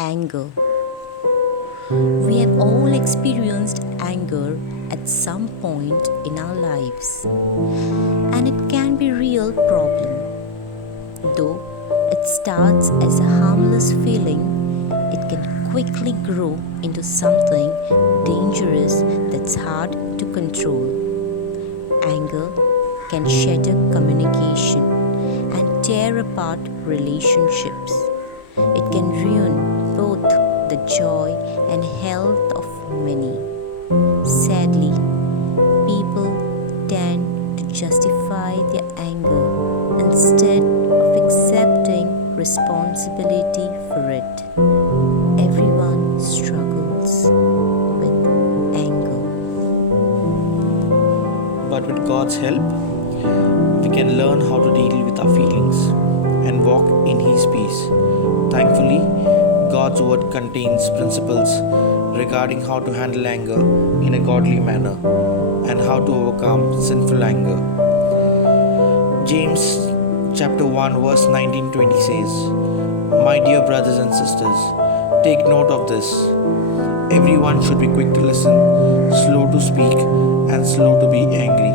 Anger. We have all experienced anger at some point in our lives, and it can be a real problem. Though it starts as a harmless feeling, it can quickly grow into something dangerous that's hard to control. Anger can shatter communication and tear apart relationships. It can ruin both the joy and health of many. Sadly, people tend to justify their anger instead of accepting responsibility for it. Everyone struggles with anger. But with God's help, we can learn how to deal with our feelings and walk in His peace. Thankfully, God's word contains principles regarding how to handle anger in a godly manner and how to overcome sinful anger. James chapter 1 verse 19-20 says, "My dear brothers and sisters, take note of this. Everyone should be quick to listen, slow to speak, and slow to be angry,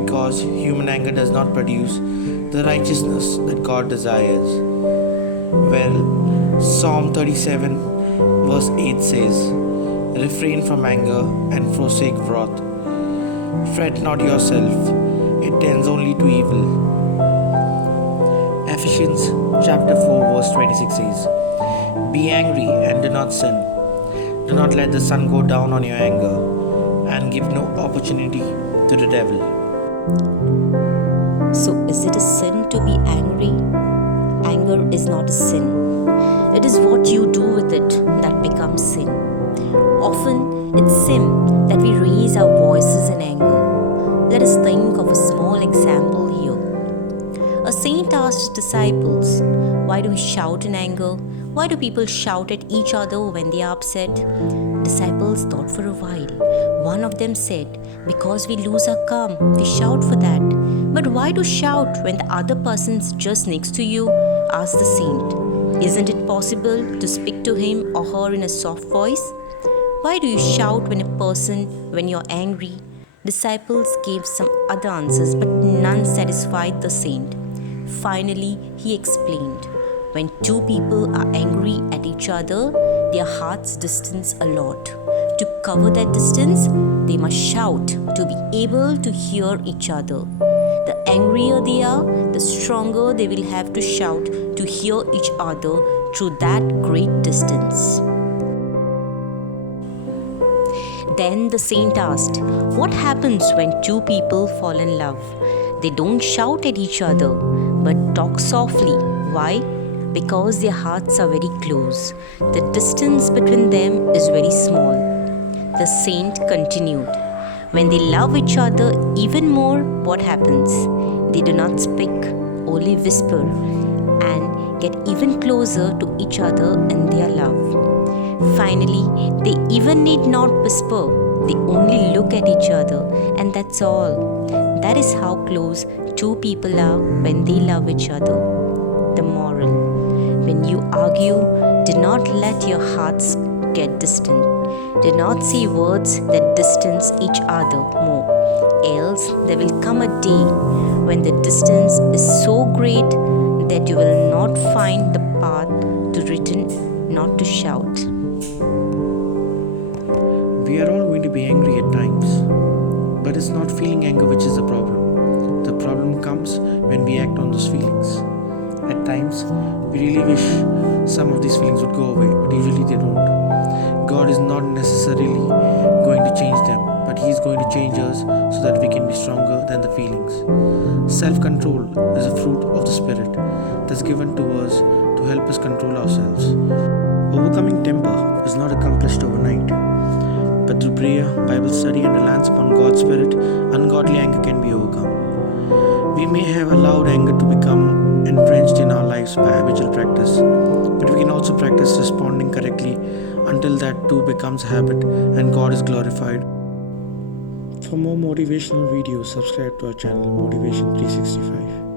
because human anger does not produce the righteousness that God desires." Well, Psalm 37 verse 8 says, "Refrain from anger and forsake wrath. Fret not yourself, it tends only to evil." Ephesians chapter 4 verse 26 says, "Be angry and do not sin. Do not let the sun go down on your anger, and give no opportunity to the devil." So, is it a sin to be angry? Anger is not a sin. It is what you do with it that becomes sin. Often, it's sin that we raise our voices in anger. Let us think of a small example here. A saint asked his disciples, "Why do we shout in anger? Why do people shout at each other when they are upset?" Disciples thought for a while. One of them said, "Because we lose our calm, we shout for that." "But why do shout when the other person's just next to you?" asked the saint. "Isn't it possible to speak to him or her in a soft voice? Why do you shout when you're angry?" Disciples gave some other answers, but none satisfied the saint. Finally, he explained, when two people are angry at each other, their hearts distance a lot. To cover that distance, they must shout to be able to hear each other. The angrier they are, the stronger they will have to shout to hear each other through that great distance. Then the saint asked, "What happens when two people fall in love? They don't shout at each other, but talk softly. Why? Because their hearts are very close. The distance between them is very small." The saint continued, "When they love each other even more, what happens? They do not speak, only whisper, and get even closer to each other in their love. Finally, they even need not whisper, they only look at each other, and that's all. That is how close two people are when they love each other." The moral: when you argue, do not let your hearts get distant. Do not say words that distance each other more, else there will come a day when the distance is so great that you will not find the path to return, not to shout. We are all going to be angry at times, but it's not feeling anger which is the problem. The problem comes when we act on those feelings. At times, we really wish some of these feelings would go away, but usually they don't. God is not necessarily going to change them, but He is going to change us so that we can be stronger than the feelings. Self-control is a fruit of the Spirit that's given to us to help us control ourselves. Overcoming temper is not accomplished overnight, but through prayer, Bible study, and reliance upon God's Spirit, ungodly anger can be overcome. We may have allowed anger to become entrenched in our lives by habitual practice, but we can also practice responding correctly until that too becomes habit and God is glorified. For more motivational videos, subscribe to our channel Motivation 365.